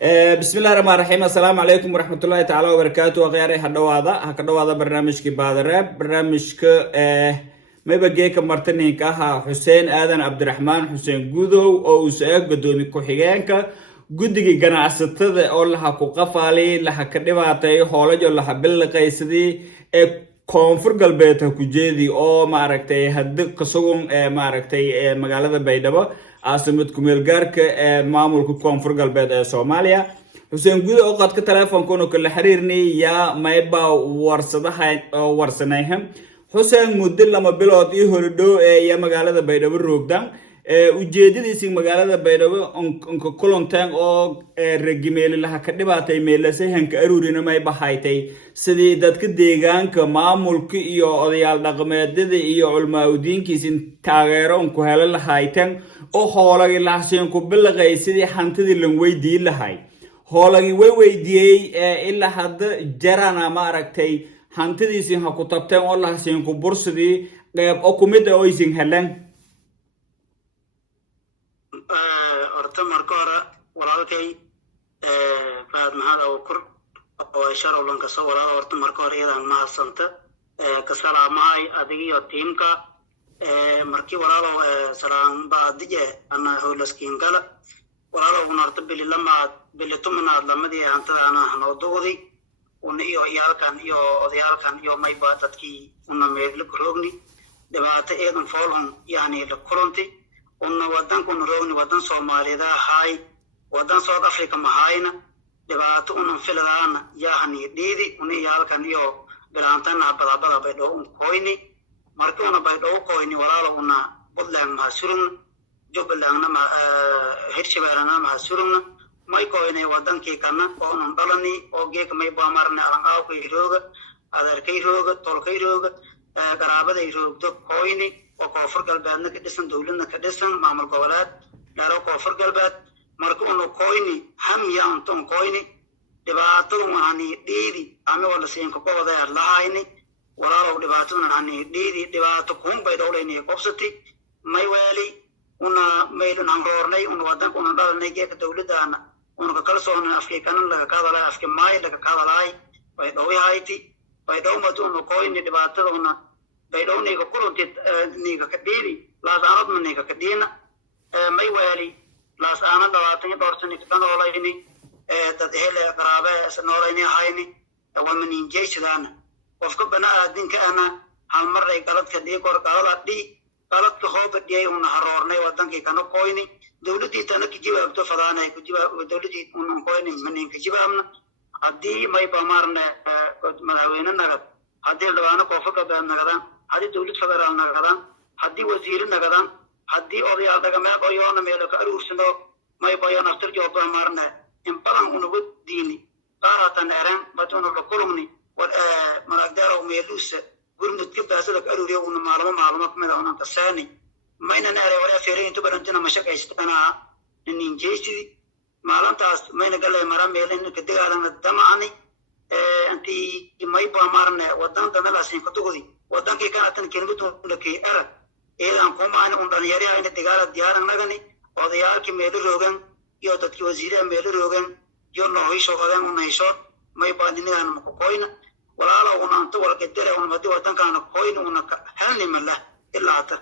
بسم الله الرحمن الرحيم السلام عليكم ورحمة الله تعالى وبركاته وغيره هكذا برنامج كبادرة برنامج ما يبقى كمرتني كها حسين آذن عبد الرحمن حسين جودو أو سأق بدومي كحيانك جودي جنا ستة أو لها كقفالي لها كدباتي حولج ولا حبل قيسدي كونفر قلبيتها كجدي أو معركتي هدق قصون معركتي مقالة بيدبا عاصمة كوميلغارك مامور كونفر قلبيت سوماليا حسين جودو أو قد كتلفون كونو كل حريرني يا ما يبقى ورسناهم حسين مدل لما بلوت هردو يا مقالة بيدبا روغدان ujeedadiisi magaalada Baydhabo onka kulantan oo regimeeli laha ka dhibaatay meelasay hanka aruurina may baxaytay sidii dadka deegaanka maamulka iyo odayaal dhaqameedada iyo culmaadiinkiisin taageero ku hela lahaytan oo xoolagi lahayn ku bilaqay sidii hantidii lan weydiin lahay xoolagi way weydiiyay ilaa hadda jarana ma aragtay hantidiisi ha ku tabteen oo lahayn ku bursadii qayb oo kumid ah oo isin helan horta marka hore walaalkay faad maxaad oo kor oo sharo lanka soo walaal horta marka hore iyadaan ma hasanta ka salaamahay adiga iyo tiimka markii walaalo salaam baadiye ana howlaskiin gala walaalo una horta bilitumanaad lamadii hantada ana hanoo dogdi una iyo odayaalkan iyo mayba dadkii una meedla roogni dhibaato eedan foolhun yani la kulanti una wadan kun roogni wadan Soomaalida hay wadan South Africa mahayna dhibaato una filadana yaani dhiidi una yaalkan iyo bilaantana badabada Baydhabo koyni markii una Baydhabo koyni walaalo una Puntland ma surun Jubbaland ma Hirshabeelle ma surun may koyni wadankii kana oo un dhalani oo geek may baamarna aan ku irooga adeerkay rooga tolkay rooga qaraabada roogto koyni وكوفر قلبنا كدسن دولنا كدسن معمل قولات لارو كوفر قلبات مركون كويني هم يانتون كويني دبعتون عني ديدي أمي ولا سين كوكو ذا لهايني ولا لو دبعتون عني ديدي دبعتكم بيدوليني كوفستي ما يوالي ونا ميلون هنغورني ونودن كنا دارني كيك دولتنا ونكالسون أفكي كان لك كذا لا أفكي ماي لك كذا لاي بيدوي هايتي بيدو ما تون كويني دبعتون Baydhabo niga kulanteed niga ka dheeri laasaanad niga ka dheena may wali laasaanad 22 ka noolayni dad hele qaraabe noolayni hayni waman jeeshadana qofka banaadinka ana hal mar ay galadka dhigor galadka hoob dhiyay una haroornay wadankii kana qoyni dawladii tan ka jawaabto fadaanay ku jawaab dawladii una qoyni manin ka jawaabna hadii may baamarna madaxweyne nagad hadii dhawaano qofka banaadaan هذه دولة فدرال نقدان هذه وزير نقدان هذه أضياء دعمة بيان ميلك أروسنا ما يبين أفتر جواب مارنا إن بلغ ونقد ديني قارة نرم بتونا كلامني ومرقدار وميلوس قرمت كيف هذا أروري ونمعلومة كمل أنا تساني ما إن نرى ولا فيرين تبرنتنا مشاكل استنا إنجيزي معلوم تاس ما نقول مرام ميلين كده على الدمعني أنت ما يبغى مارنا ودان تنالا سينكتوغي ودانكي كانت كلمته لكي أرى إذا كم أنا أندن يري أين تجارة ديارنا نغني وضيار كي ميل روغن يودت كي وزير ميل روغن يونو هيشو غدان ونهيشون ما يباديني أنا مكوينا ولا لا ونانتو ولا كدير ونبدي ودان كان كوين ونك هني ملا إلا عتا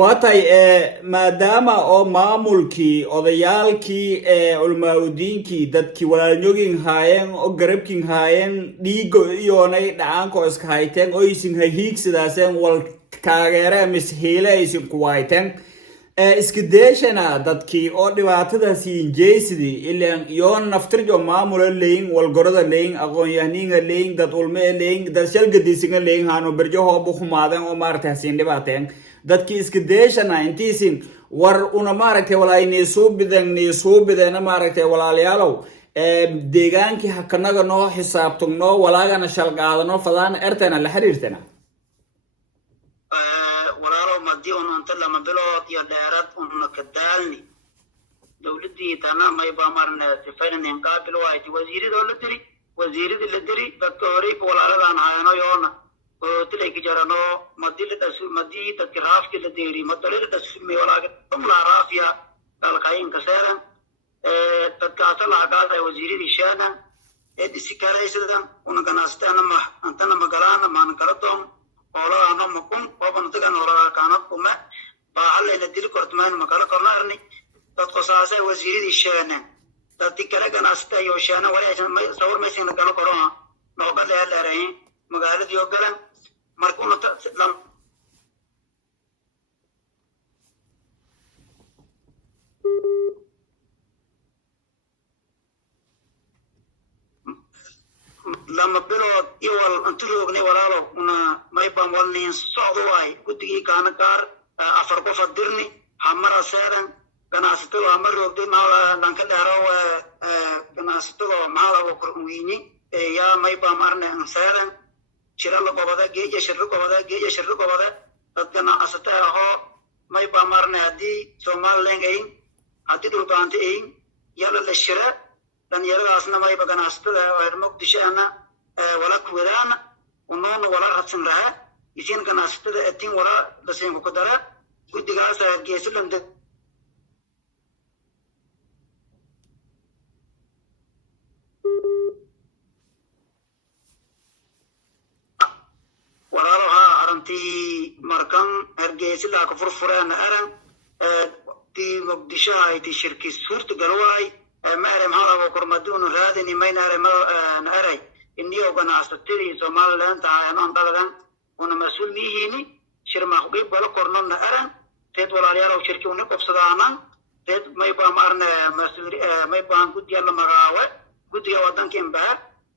waatay maadaama oo maamulkii odayaalkii culmaadiinkii dadkii walaalnyogin haayeen oo garabkin haayeen dhiigo iyoonay dhacaanko iska hayteen oo isin hiigsidaaseen wal taageere mishiile isin ku hayteen iska deeshana dadkii oo dhibaatadaasi injeesidii ilaan iyoon naftirjo maamula leeyin walgorada leeyin aqoon-yahaniinga leeyin dad ulme leeyin dad shalgadiisinga leeyin haano berjo hoobu xumaadeen oo maaragtay hasiin dhibaateen dadkii iska deeshana intiisin war una maaragtay walaayni suubideen maaragtay walaalayaalow deegaankii hakanaga noo xisaabtugno walaagana shalqaadano fadaan ertana la xiriirtana walaalo madii unanta lama bilood iyo dheerad una kadaalni dawladii tana may baamarna sifayneen qaabil waayay wasiiradii la diri dadka hore walaaladan hayno yoona tilay ki jarano madii dadka raafki la deeri madalada dasmi walaaga tumla raafiya dalkayn kaseeran dadkaasa lacagaada wasiiradii shaana dhisi karaysadan una ganacsateena antana magalaana maana kala doon hooladaana makun obantagan hooladaakaana kuma baahalayna dili kortmaan makala korna arni dadku saasay wasiiradii shaana dadki kale ganacsata iyo shaana wali sawir meesha kala korona nooga dheerayn magaaladii oo galan markuna lama bilood iwal intu roogni walaalo una mayban walnin socdo waay guddigii kaana gaar afar qof dirni hamara seeran ganacsatada ama roogday lanka dheero ganacsatada maala korweyni yaa mayban marne seeran shira la gobada geeja shirro gobada dad ganacsata ahoo mayban marne haddii somaliland ayn haddii dhulbaanta ayn yala la shira dhalinyaradaasna mayba ganacsatada reer muqdishoana wala kuwadaana unoona wala radsan lahaa isiin ganacsatada atiin wala lasiinku ku dara guddigaas geesiland walaalaha arantii markan hergeesilaa ka furfureena aran tii muqdishoha ayti shirki suurta galwaay مهرم هذا وكرمدون هذا مين هرم نهري إني وجناستي سومالان تعاون بلدان ونمسؤول ميهني شرما خبيب ولا كورنون نهرم تيت ولا ريال وشركة ونقف صدانا تيت ما يبغى مارنا مسؤول ما يبغى نقول يلا مراوة قد يودان كم بها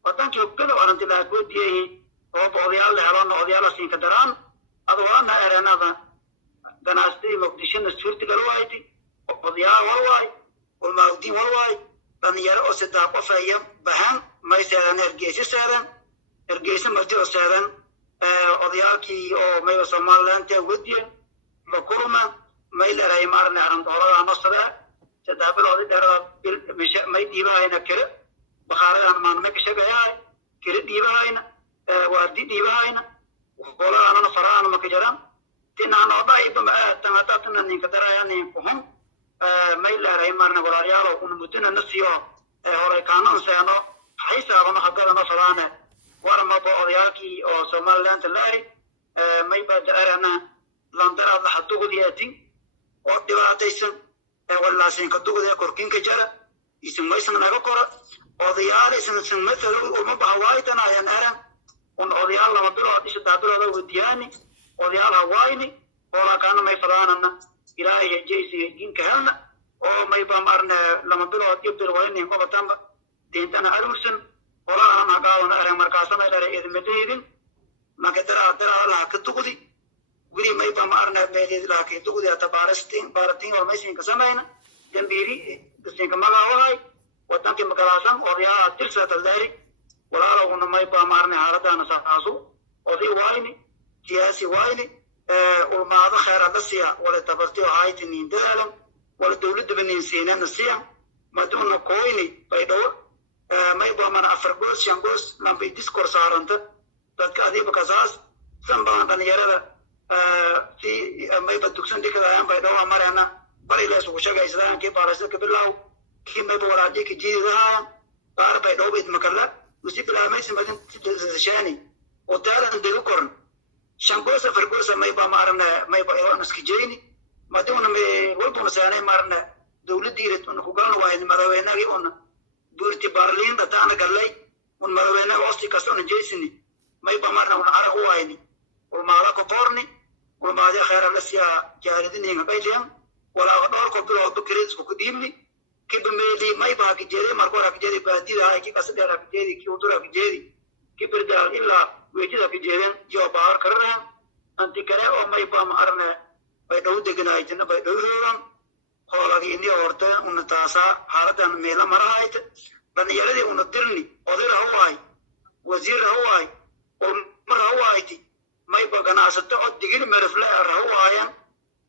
ودان كم كله ورانتي لا قد يه هو بعضيال لهران بعضيال سين كدران أدوان نهرنا ذا جناستي مقدشين السورة قالوا بعضيال والله والماودين والواي dhalinyaro oo saddex qof ayaa bahan may saaran ergeysa martida saaran odayaalkii oo may Soomaaliland wadiya ma kulma may leeyahay marna aran doorada nasada saddex bilood dheer may diibaayna kale bakhaaradan maana ka shaqeeyay kale diibaayna waadi diibaayna walaana faraan ma ka jiraan tinaan odayba ma tanatana ninka darayaan kuhum ميل ريمان وراريالو كن مدنا نسيو هوريكانو سانو حيسابنا حقنا صلانه ورما بورياكي او سومالانت لاري مي بدارنا لندرا حطو دياتي او ديواتيسن ولا سين كدو دي كوركين كجرا اسم ميسن نغا كورا اوديال اسن مثلو وما بهوايتنا يا نارا ان اوديال لما بيرو اديش دادلو ودياني اوديال هوايني ولا كانوا مي فلاننا إلهي جيسي إن كهلنا أو ما يبقى مرنا لما بلوت يبدو ويني هو بتم دينتنا أرمسن ولا أنا قاونا أرى مركزنا إلى إذ مديرين ما كتر لا كتوكدي وري ما يبقى مرنا بيد لا كتوكدي بارتين ومسين كسمعنا جنبيري دسين كما قاوهاي وتنك مكلاسن وريا تلسة الداري ولا لو ما يبقى مرنا عرضنا ساسو ودي وايني سياسي وايني وما هذا خير هذا السيا ولا تبرتي هايت نيندالم ولا دولة بنين سينا نسيا ما دون كويني بيدو ما يبغى من أفرقوس شانقوس لما بيديسكور سارنت تذكاري بكاساس سنبان تنيرة في ما يبغى دكتور ديك الأيام بيدو أمرنا بري لا سوشة جايزان كي بارسل كبلاو كي ما يبغى راجي كي جيد ها بار بيدو بيت مكلا وسيك لا ما يسمى تشاني وتعالى ندلو كورن شانقوس فرقوس ما يبغى مارنا ما يبغى يوانس كجيني ما دون ما ولبون ساني مارنا دولة ديرت ونكوغان واحد مروينا جيونا بورتي بارلين دتانا قلي ونمروينا وصلي كسون جيسني ما يبغى مارنا ونعرف واحد وما كبرني وما ذي خير الأشياء جاردين ينبيلهم ولا غدار كبروا بكريز وكديمني كبميلي ما يبغى كجيري مركورا كجيري بهدي هاي كي كسر كجيري كي وتورا كجيري كبردال إلا ويجي كجيرين جو بار كرنا أنت كره أو ما يبغى مارنا بيدو دكنا يجنا بيدو رام خلاص إندي أورتا ونتاسا حالتنا ميلا مرهايت بني يلدي وندرني وزير هواي وزير هواي ومر هوايتي ما يبغى جنا ستة دقيقة مرفلة هوايان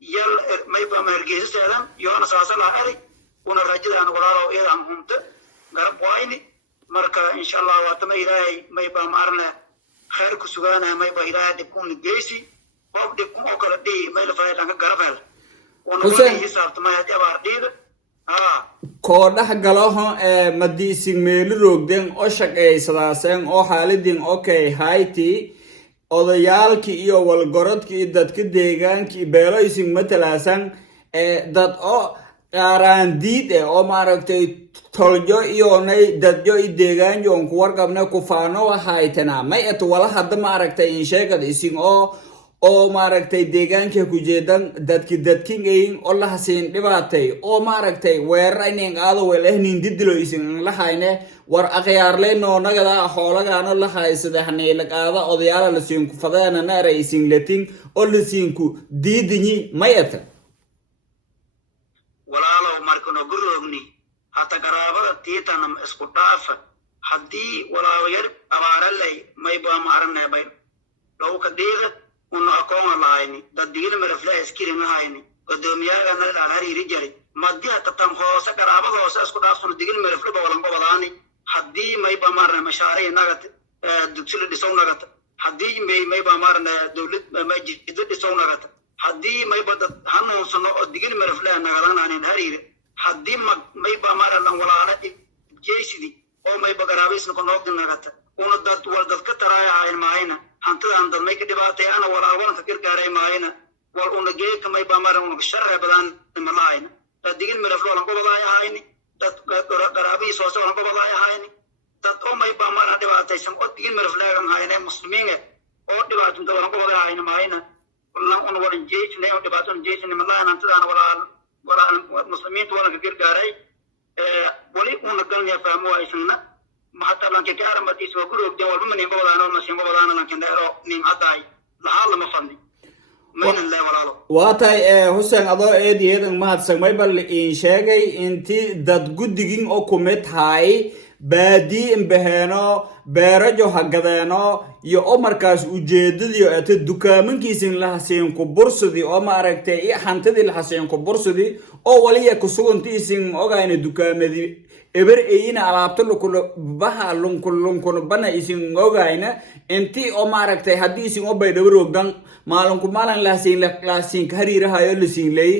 يل ما يبغى مرجيز سلام يونا ساسا لاهري ونرجع أنا وراء إيه عن همت غرب وايني مركا إن شاء الله واتما إلهي ما يبغى مارنا خير كسوغانا ما يبغى إلهي تكون جيسي وقت تكون أكره دي ما يلفاي لانك غرفل ونقول يسافت ما يتبع دير koodhax galaho madiisin meeli roogden oo shaqaysadaaseen oo xaaladin okay hayti odayaalkii iyo walgorodkii dadka deegaankii beeloysin matalaasan dad oo qaaraandiid oo maaragtay toljo iyonay dadyo i deegaanyoon ku warqabne kufaano haytana may et wala hadda maaragtay insheegad isin oo maaragtay deegaankii ku jeedan dadkingayin oo lahasiin dhibaatay oo maaragtay weerar inin aado welehnin didilo isin lahayne war akhyaarley noonagada xoolagaano lahaysada haneylaqaada odayaala lasiinku fadeena naara isin latin oo lasiinku diidinyi may eta walaalow markano guroogni hata qaraabada tiitanam isku dhaafa haddii walaawayar abaaraley maybaa maaranebay dhowka diida unu akoona lahayni daddigina marafla iskirin lahayni godoomiyaagana dhaal hariiri jari madii hatatam hoose qaraabada hoose isku dhaafsano digin maraflaba walanqobadaani haddii maybaa maarane mashaarici nagat dugsila dhisow nagata haddii maybaa maarane dowlad jida dhisow nagata haddii mayba dad hanuunsano oo digin maraflaa nagadananin hariire haddii maybaa maaralan walaala jeysidi oo mayba garaabaysnako noogdi nagata una dad wal dadka taraaya hayn maayna hantidan dad may ka dhibaatay ana walaawalanka gargaaray maayna wal una geeka maybaa maaran una sharre badan malahayna dad digin maraflo walanqobadaay ahayni dad garaabihiis hoose walanqobadaay ahayni dad oo maybaa maaran dhibaataysan oo digin maraflaagan hayne muslimiinga oo dhibaatinta walanqobaday hayna maayna una walan jeysnay oo dhibaatan jeysnay malahan hantidan walaa muslimiinta walanka gargaaray wali una galnaya fahmo aysanna حتى لان كيكارا ما تيسوا كروك دي والبما نيمبا ودانا والمسيمبا ودانا لان كنديرو نيم عداي لحال لما فني من الله ولالو واتاي حسين adoo eedeedan mahadsan maybal in sheegay intii dad gudigin oo kumet hay baadi imbaheeno beerajo hagadeeno iyo oo markaas ujeedadii ata dukaamankiisin la haseen ku bursadi oo maaragtay hantidii la haseen ku bursadi oo waliya ku sugantiisin ogaayna dukaamadii eber eyina alaabta baha lunkulun bana isin ogaayna intii oo maaragtay haddii isin oo bay dhawaroogdan maalinku maalin laasiin hariirahayo lasiin leey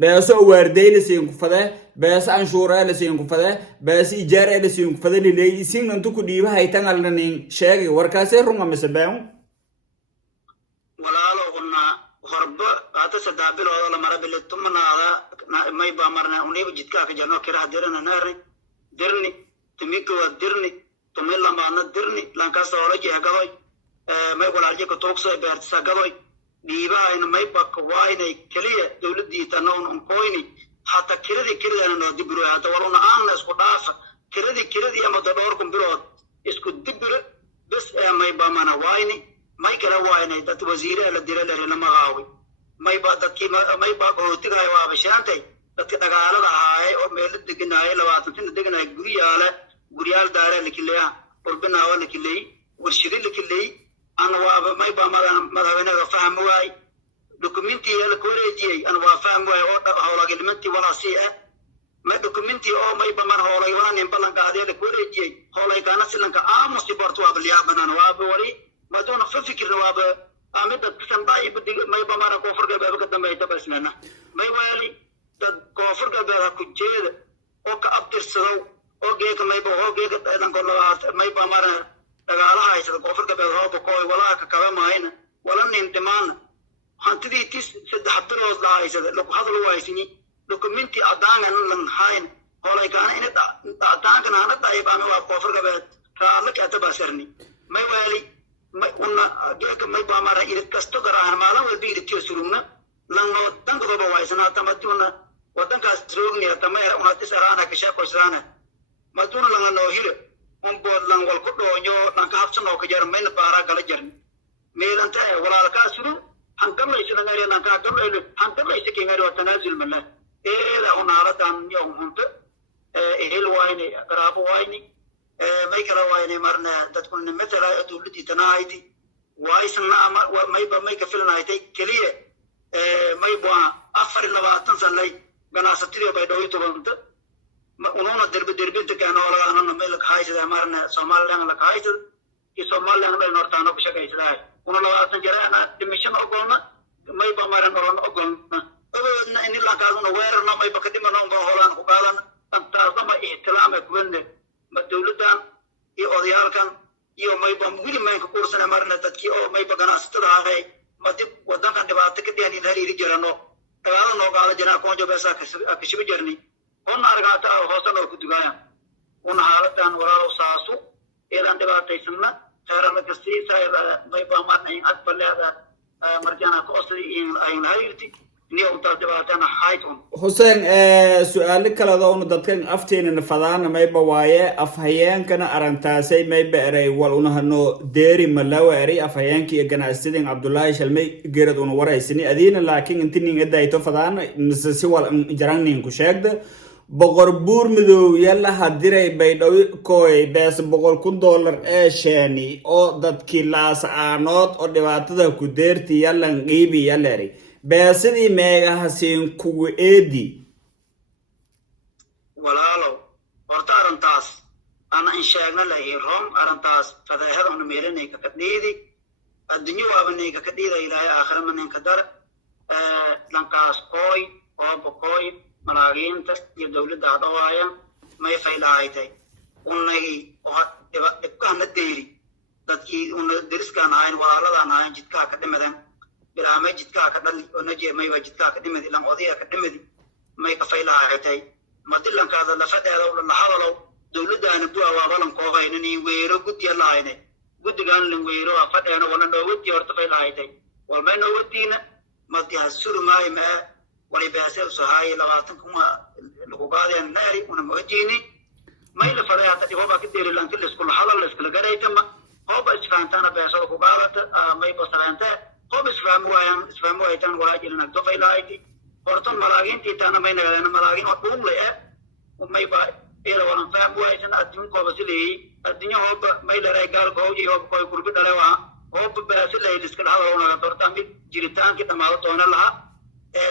beeso waarday lasiin ku fade bees anshuura lasiin ku fade bees ijaara lasiin ku fade leey isin nantu ku dhiibahay tangalnin sheegay warkaasay runga masabaan walaalo qonna horba hada sadaabilooda la marabil tumanaada maybaa marna uniba jidkaa ka jarno kiraha dirana naarni dirni tumika waa dirni tumila maadna dirni lankasta oola jeegadoy may walaalje ka tuugso beertisa gadoy dhiibahayna maybaa kawaynay keliya dowladii tanoon unkoyni hata kiradana noo dibiro hata waluna aanna isku dhaafa kiradii ama dadhoorkun bilood isku dibiro bes maybaa mana wayni may kala waynay dad wasiire la dira la magaawi maybaa dadkii maybaa gootigaay waa bashaantay dadka dagaalada ahaayay oo meel deganaayay 20 deganaay guriyaal daara la kileeya qurbinaawa la kileey warshidi la kileey ana waa maybaa madaxweynaha faham waay dokumenti la koreejiyay ana waa faham waay oo hawlagelimanti wala si ma dokumenti oo maybaa mar hawlagaan balan qaadeen la koreejiyay hawlagaan silanka aamusi bartu abliya banan waa wali ma doona fikirna waa amida sanday bidi maybaa mar ko farga baa ka dambeeyay basnana may wali dad koonfur galbeed ku jeeda oo ka abtirsado oo geeka maybaa oo geeka dhan ko labaad maybaa mar dagaalaha haysta koonfur galbeed oo kooy walaa ka kaba maayna wala nin dhimaan hantidii tis saddex bilood la haysta lagu hadal waaysiin dokumenti adaanan lan hayn holay kaana in taataankan ana taayibaan waa koonfur galbeed raadla ka tabasarni may wali may una geeka maybaa mar id kasto garaan maalan walba idtiyo surumna lan no dankooda waaysanaa tamatuna wadankaas roogni tameera una tisarana ka sheekoysana maduna lan no hiro bood lan wal ku dhooyo lan ka habsan oo ka jar meel baara kala jarni meelanta walaalka suru hankamaysa ngari lan ka gabaylo hankamaysa ki ngari tanazul mala eeda una radan yom hunta ehel wayni qaraabo wayni may kala wayni marna dadkun mesela dawladii tanaaydi waysna ama may ka filnaaytay kaliya may baa 24 sanay ganacsatada bay dhaway tobanta ununa derbinta kana wala anana meel ka haysta marna Soomaaliland la ka haysta ki Soomaaliland meel nortaano ku shaqeysay una 20 jara ana dimishan ogolna may ba maran oran ogolna أبدا إن الله كانوا ويرنا ما يبكتم منهم بهولان وقالن تنتظم احترام كونه مدولتان يأذيال كان يوم ما يبغى مقولي ما يكون سنة مرنا تدكي أو ما يبغى ناس تراهي ما تب ودان كان دبعتك دياني دهري رجرانو تقالن لو قال جنا كونجو بس أكشف جرني هون أرجعت هوسن أو كتجايا هون حالتان ورا وساسو إلى أن دبعت يسمى ترى ما كسي ساير ما يبغى ما نين أكبر هذا مرجانا كوسري إن هايرتي حسين سؤال kale oo dadkan afteena fadaan mayba waaye afhayeenkana arantaasay mayba eray wal una hano deeri malawa eray afhayeenkii ganacsiga Abdullaahi Shalmay geerad una waraysani adina laakiin intii ngadaayto fadaan si wal jarangnin ku sheegda boqor buur midow yalla hadiray baydhaw kooy bees $100,000 ee sheeni oo dadkii laas aanood oo dhibaatada ku deerti yallan qiibi yalari beesidii meegahasin kugu eedi walaalo horta arintaas ana in sheegna la rom arintaas fadaahada uu meelanay ka kadheedi adduunyo waabanay ka kadheeda ilaahay aakhira manin ka dar lankaas kooy oo boqoy malaagiinta iyo dawladda dhawaaya may faylaaytay unay oo dibkaana deeri dadkii una deriskan ahayn walaaladaan ahayn jidkaa ka dhimadan bilaama jidkaa ka dhali oo najee may jidkaa ka dhimadi lan odaya ka dhimadi may ka faylaaytay madilankaada la fadheeda oo la hadalo dawladdaana buu awaabalan koobaynin weero guddiya lahaynay guddigan lan weero fadheena wala dawladdi horta faylaaytay walba nowadiina madiha surmaay ma wali baasel sahay 20 kuma lagu qaadeen naari una moojini may la fadheeta diboba ka deeri lan kil isku halal isku gareeytama hooba isfaantana baasel ku qaadata may basalaanta hooba isfaamu aytan wala jirna dofaylaaytay horton malaagiintii taana may nagaana malaagiin oo dhul leh may ba ila wana faamu aytan adduun ko basilay adduunyo hooba may la reegal gooji oo koy kurbi dhalewa hooba baasel ay iska hadalo naga tortan mid jiritaankii dhamaado toona laha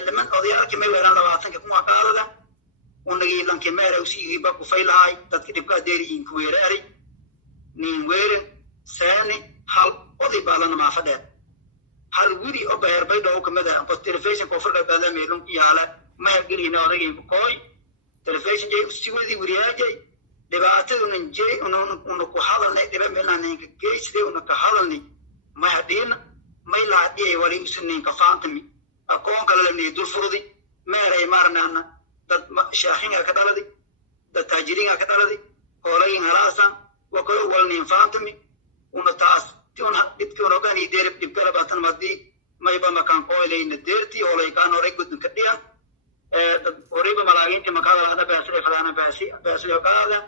لمن أضيعك ما يوران لواتن كم وقالة ونجي لان كمال أو شيء يبقى كفيلاي تذكر بقى ديرين كويراري نين ويرن ساني حال أضي بالنا ما فدا حال ودي أبهر بيدا أو كمدا بس تلفزيون كفر كبدا ميلون كيالا ما يقدر هنا أضيع بكوي تلفزيون جاي استوى وريا جاي دبعته ونجي ونكحالا نقدر ميلان نيك كيس ده ونكحالا ما يدين ما يلاقي ولي مسنين كفانتمي أكون كلا لمن يدور فرضي ما رأي مارنا دت شاحين كدالدي دت تاجرين كدالدي كولين هراسا وكل ولنين فانتمي ونتاس تون بتكون كان يدير بكلا باتن مدي ما يبقى مكان كويلين الديرتي ولا يكانوا ريكود كديا قريب ملاقين كما قال هذا باسل فلان باسل وكذا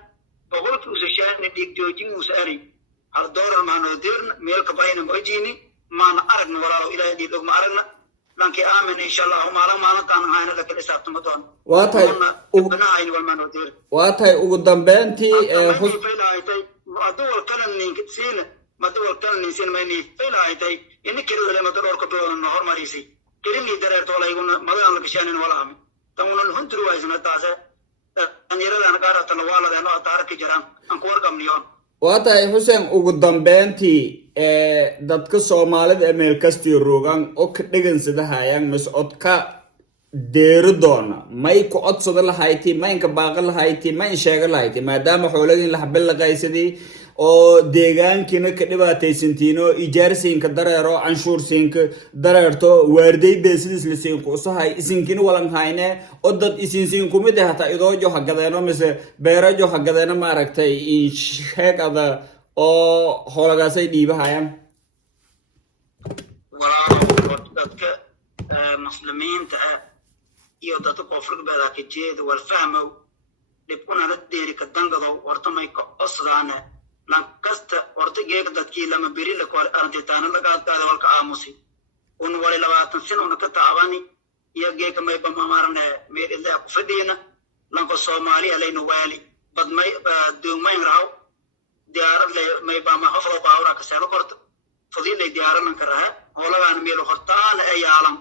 بقولت وسشان نديك جوجين وسأري على الدور ما ندير ميل كباين موجيني ما نأرجن ولا إلى يدي لو ما أرجنا لانك آمن إن شاء الله وما لما نتان هاي لك الإسحاق تمدون واتاي وقدام بنتي دول كلن كتسين ما دول كلن سين مني فيلا عيتي إنك كده لما تدور كبرون النهار مريسي كلني دريت ولا يقول ما ده لك شأن ولا هم تقول الهندرو عايزنا تاسه أن يرى أنا قارة الوالد أنا أتارك جرام أنكور كم نيون واتاي حسين وقدام بنتي dadka Soomaalida ee meel kasta roogan oo ka dhigan sida hayaan mas'oodka deeridoona may ku codsada lahayti may ka baaqo lahayti may sheega lahayti maadaama xoolahin la xabal laqaysadii oo deegaankiina ka dhibaataysantiino ijaarsiinka dareero canshuursiinka dareerto waarday beesidiis la siin ku sahay isinkiina walan hayne oo dad isinsiin kumid ah ta idoojo hagadeeno mise beerajo hagadeeno ma aragtay in sheegada oo xoolagaasay dhiibahayaan walaa dadka muslimiinta iyo dadka koonfurbeeda ka jeeda wal fahmo dibkuna la deeri ka dangado horta may ka osdaana lan kasta horta geega dadkii lama beri la kor ardeetaana laga qaado walka aamusi un wali 20 sano una ka taabani iyo geega may bamamarne meel ilaa ku fadhiina lanka Soomaaliya leeyno wali bad may doomay raaw ديار اللي ما يبقى ما أفضل باورا كسر كرت فضيل اللي ديار من كره ولا عن ميلو خرطان أي عالم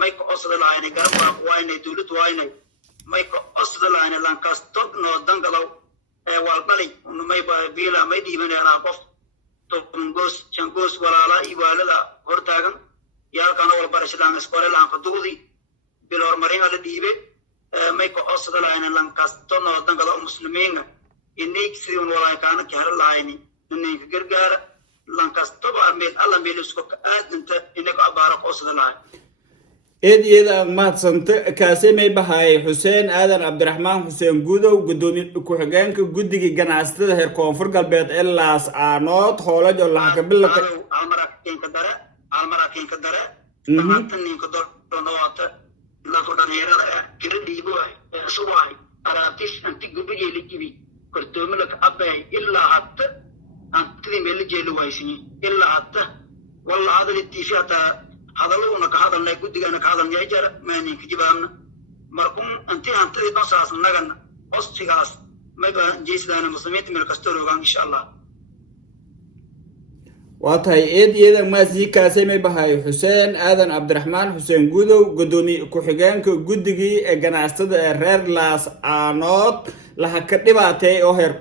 ما يك أصل العين قرب وين دولت وين ما يك أصل العين لانكاستوك نو دنقلو والبلي إنه ما يبقى بيلا ما يدي من العقف تنقص ولا لا يبقى لا خرطان يا كانوا والبرش لان سكور لان كدودي بالهرمرين على ديبه ما يكون أصل لعين لانكستون ودنقل المسلمين إنك سيون ولا كان كهر لعيني إنك جرجار لانكستون أميل الله ميلسكوك أنت إنك أبارك أصل لعين eedyada mahadsanta kaasi may bahay xuseen aadan cabdiraxmaan xuseen gudow gudoomiye ku-xigeenka guddiga ganacsatada heer koonfur galbeed ee laas aanood hoolaj oo laxa kabilaka almarakin ka dare tamaatanin ka doonawata lafo dhalinyarada kira dhiibo suwaay araatis anti gubigay la jibi kortoomi laka abay ilaa hatta antidii meel la jeeli waaysiye ilaa hatta walla hadal tiifi hataa hadaluna ka hadalnay guddigana ka hadalnay jar maani ka jibaana markum anti antidii basaas nagana hostigaas ma baan jeesdaana muslimiinta meel kasta roogan insha Allah waatahay eedyada maasii kaasi may bahay xuseen aadan cabdiraxmaan xuseen gudow gudoomiye ku-xigeenka guddigii ee ganacsatada ee reer laas aanood laha ka dhibaatay oo heer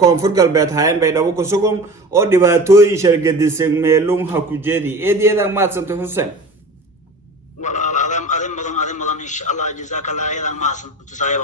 koonfur galbeed hayan bay dhabo ku sugan oo dhibaatooyin shargadisan meelun ha ku jeedi eedyada maadsanta xuseen walaal adam mudan insha Allah jazakallahu khairan ma san tasayib